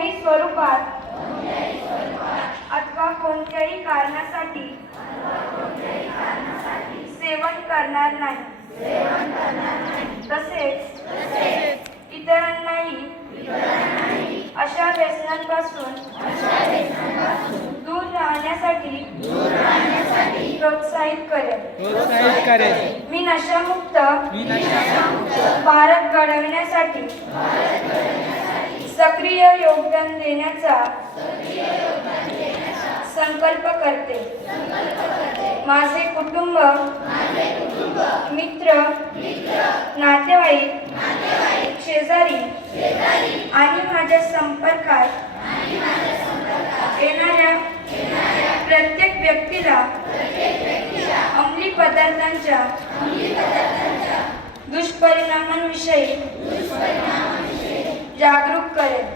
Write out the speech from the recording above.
कोणत्याही स्वरूपात अथवा कोणत्याही कारणासाठी सेवन करणार नाही। तसेच इतरांनाही अशा व्यसनांपासून दूर राहण्यासाठी प्रोत्साहित करेन। मी नशामुक्त भारत घडविण्यासाठी सक्रिय योगदान देण्याचा संकल्प करते। माझे कुटुंब, मित्र, नातेवाईक, शेजारी आणि माझ्या संपर्कात येणाऱ्या प्रत्येक व्यक्तीला अंमली पदार्थांच्या दुष्परिणामांविषयी जागरूक करेन।